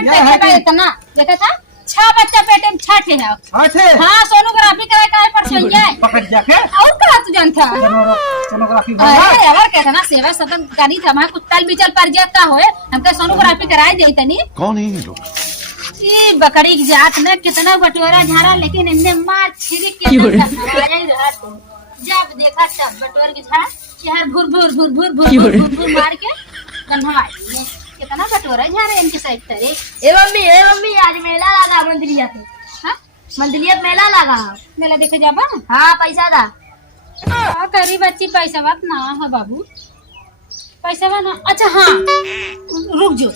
पेट देखा इतना देखा था 6 बच्चा पेटे में 6 है। हाँ सोनोग्राफी कराए काहे पर सोइया पकड़ जाके और का तू जानता सोनोग्राफी अरे यार कहता ना सेवा सदन गानी था हमारे कुत्ताल बिचल पर जाता होए हमके सोनोग्राफी कराए दे तनी। कौन है ये लोग? ये बकरी की जात में कितना बटोरा झाड़ा लेकिन इनने मार छिड़क के रहा तो जब देखा तब बटोर की झाड़ शहर भुर भुर भुर भुर भुर भुर मार के गंधवाई कितना बटोरा झाड़ा इनके साइड तरे। ए मम्मी आज मेला लगा मंदिरिया पे। हां मंदिरिया मेला लगा मेला देखे जाबा। हाँ पैसा दा करी बच्ची पैसा बात ना है बाबू पैसा बा ना। अच्छा हाँ रुक जो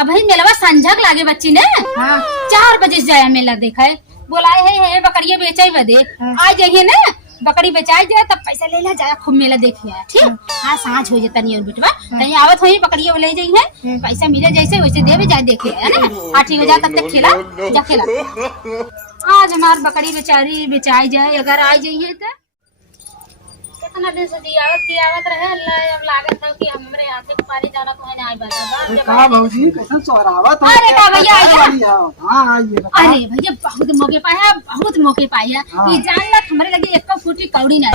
अब भाई मेला संझक लागे बच्ची ने। हाँ 4 बजे से जाया मेला देखा है बोलाए है बकरिया बेचाई बदे आ जाइए ना बकरी बेचाई जाए तब पैसा ले ला जाए खूब मेला देखे ठीक। हाँ सांझ हो जाता नहीं और बिटवा कहीं आवत हो बकरिया ले जाई है पैसा मिले जैसे वैसे देवे जाए देखे है ना 8 बजे तब तक खेला जा खेला। आज हमार बकरी बेचारी बेचाई जाए अगर आ जाइए तो कितना दिन से दियावत की आवत रहे अल्लाह अब लागत है कि हमरे हाथे के पारी जाना तो है आई बात का भौजी कैसन सोहरावत है। अरे का भैया हां आइए अरे भैया बहुत मौके पाया ये जान लग हमरे लगे एक फूटी कौड़ी ना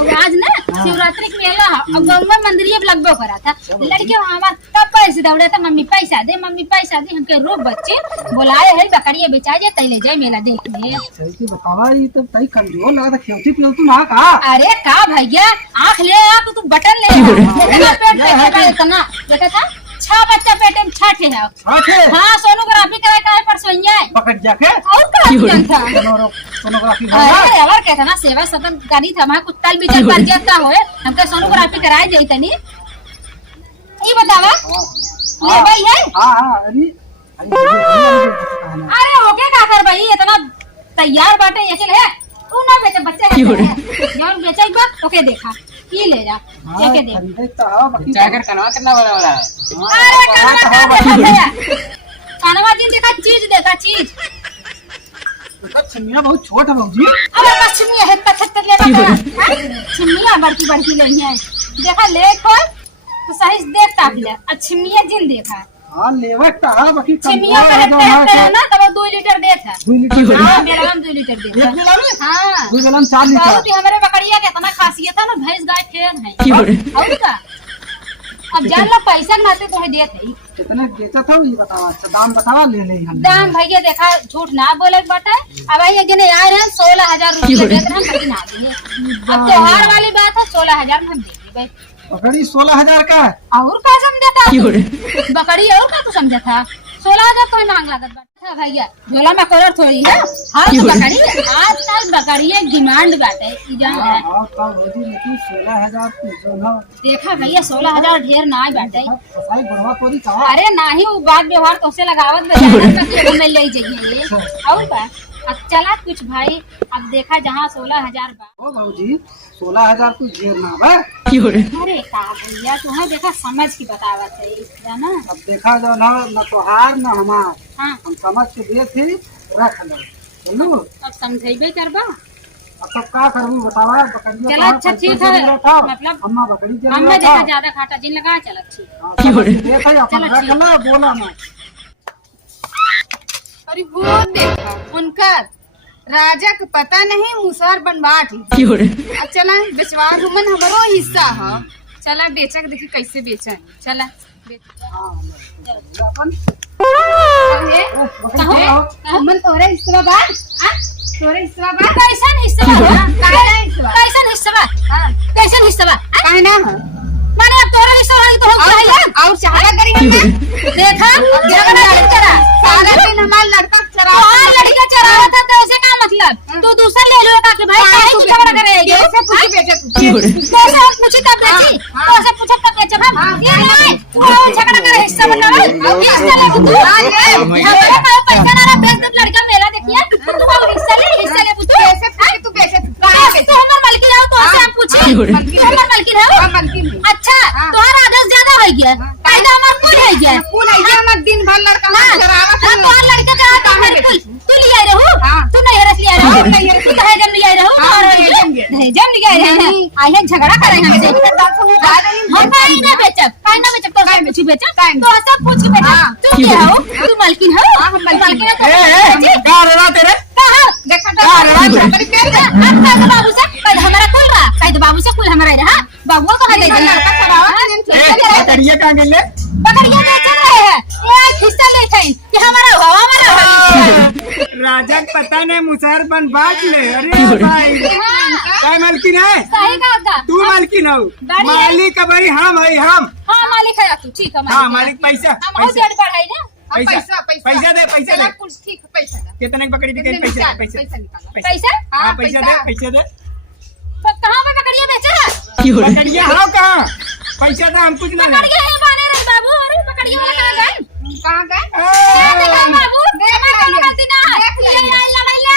और आज ना शिवरात्रि के मेला अब गांव में मंदिरिया लगबो करा था लड़के हमार तब पैसे दौड़े था मम्मी पैसा दे हमके रोक बच्चे बुलाए है बकरिया बेचा जाए तैले जाए मेला देख ले। सही की बतावा ये तो तई कमजोर लगा था खेवती पिल तू ना का। अरे का भैया आँख ले आ तू बटन ले इतना पेट देखा इतना देखा था 6 बच्चा पेटे में 6 है। हाँ सोनोग्राफी कराए काहे पर सोइया पकड़ जाके और का तू जानता सोनोग्राफी अरे यार कहता ना सेवा सदन गानी था हमारे कुत्ताल बिचल पर जाता होए हमके सोनोग्राफी कराए दे तनी। ये बतावा ले भाई है। हां अरे होके का कर भाई इतना तैयार बाटे अकेले है तू ना बेचे बच्चे है यार बेचा एक बार ओके देखा ये ले जा देखे दे जाकर कनवा कितना बड़ा बड़ा है। अरे भैया कनवा दिन देखा चीज छिमिया बहुत छोट है भौजी। अरे बस छिमिया है 75 लेना छिमिया बड़की नहीं है देखा ले खोल तो सही से देख ताक ले छिमिया जिन देखा। हां लेवट ता बाकी छिमिया का टेस्ट ना तब 2 लीटर देता 2 लीटर। हां मेरा हम 2 लीटर देता एक गिलास में हां 2 गिलास 4 लीटर बहुत ही हमारे बकरिया के इतना खासियत है ना भैंस गाय फेर है और का अब जान ला पैसा नाते तो देते ही कितने बेचा था ये बतावा। अच्छा दाम बतावा ले ले हम दाम भैया देखा झूठ ना बोले बाटे अब ये जने आए हैं 16,000 रुपए देते हम लेकिन आ दिए अब त्योहार वाली बात है 16,000 में हम देंगे भाई बकरी 16,000 का है। और का समझता बकरी और का तू समझा था 16,000 तो मांग लागत बाटे भैया झोला में कोलर थोड़ी है। हाँ तो बकरी आजकल बकरी डिमांड बाटे जान है। हां तो भौजी लेकिन 16,000 जो ना देखा भैया 16,000 ढेर ना बाटे सही बढ़वा कोरी का। अरे नहीं वो बात व्यवहार तो से लगावत बाजार में ले जाइए और का अब चला कुछ भाई अब देखा जहाँ 16,000 ओ भौजी 16,000 कुछ ढेर ना बा। अरे का भैया तुम्हें देखा समझ की बतावत है जाना। अब देखा जो ना तोहार ना हमार। हाँ हम समझ के दिए थे रख लो चलो अब समझेबे करबा अब तब का करूँ बतावा बकरिया। चला अच्छा ठीक है मतलब अम्मा बकरी के हम देखा ज्यादा खाटा जिन लगा चल ठीक देख अपन रख लो बोला ना। अरे वो देखा उनका राजा के पता नहीं मुसहर बनबाट अब चला बेचवा घूमन हमारो हिस्सा है चला बेचा देखी कैसे बेचा चला मन तोरे हिस्सा बा तोरे हिस्सा बा कैसन हिस्सा बा कैसन हिस्सा बा काहे ना माने अब तोरे हिस्सा वाली तो हो गया और चाहला करी देखा झगड़ा मत करा सारा दिन हमारा लड़का चरा लड़का चरावत है तो उसे क्या मतलब तू दूसरा ले लो का कि भाई काहे की झगड़ा करेगी कैसे पूछी बेचे कैसे हम पूछी तब बेची तो से पूछा तब बेचे हम ये नहीं तू झगड़ा करे हिस्सा बनाओ हिस्सा ले तू हमारे पास पैसा ना बेच दे लड़का मेला देखिए तू हिस्सा ले तू कैसे पूछी तू बेचे तू हमार मालकिन हो तो से हम पूछी हमार मालकिन हो अच्छा तुम्हारा आदेश ज्यादा हो गया कायदा हमार कुल है गया कौन है मत दिन भर लड़का चरावत हां तो लड़का चराता है तू लिया रहो तू नहीं रस लिया रहो तू कहे जम लिया रहो और जम लिया रहे आए झगड़ा करे हमसे हम काहे ना बेचब तो से पूछ के बेचा तू क्या हो तू मालकिन हो मालकिन है ए का रहा तेरे देखा का रहा हमारी प्यार का अब का बाबू से कल हमारा कुल रहा कल बाबू से कुल हमारा रहा बाबू को दे दे लड़का खड़ा ए करिए का गेले पकड़िए बेच रहे हैं ये हिस्सा ले थे कि हमारा राजा के पता नहीं मुसहर बन बांट ले अरे भाई काय मालकिन है सही कहा तू मालकिन हो मालिक भाई हम है हम हां मालिक है तू ठीक है हाँ मालिक पैसा हम और डेढ़ बढ़ाई ना पैसा पैसा दे पैसा दे कुछ ठीक पैसा दे कितने की पकड़ी थी पैसा पैसा निकालो पैसा हाँ पैसा दे पैसा दे तो कहां पे पकड़िए बेचा है पकड़िए हाँ कहाँ पैसा तो हम कुछ नहीं पकड़िए है बाने रे बाबू अरे पकड़िए वाला कहां गए कहां गए बाबू हमारा गलती ना है ये आई लड़ाई ला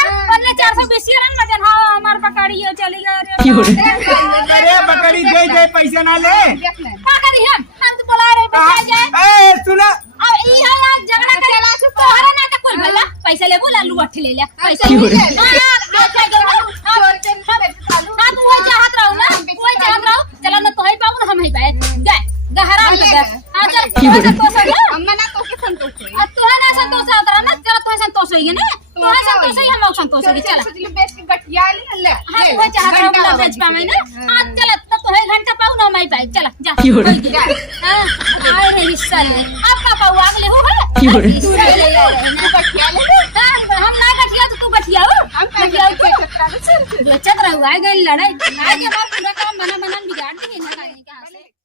420 रन बचन हां हमार पकड़िए चली गए अरे पकड़ी दे पैसा ना ले देख ले पकड़ी हम तो बोला रहे बेचा जाए ए सुना अब ई हल्ला झगड़ा चला चुप तोहरा ना त कुल भला पैसा ले बोला लू अठ ले ले पैसा ले हां तू हो चाहत रहू ना कोई चाहत रहू चला ना तोही पाऊ हम ही पाए गए गहरा लगे हां चल तो सही अम्मा ना तो के संतोष होई अब तोहे ना संतोष आता ना चला तोहे संतोष होई ना तोहे संतोष ही हम संतोष होई चला सोचली बेच के गठिया ले ले हां तू चाहत रहू ना बेच पावे ना हां चला तो तोहे घंटा पाऊ ना मैं पाए चला जा हां आए है हिस्सा ले अब का पाऊ अगले हो है तू ले गठिया ले हम ना गठिया तो तू गठिया हो हम कह के चतरा बेचत रहू आ गई लड़ाई आज हमार पूरा काम बना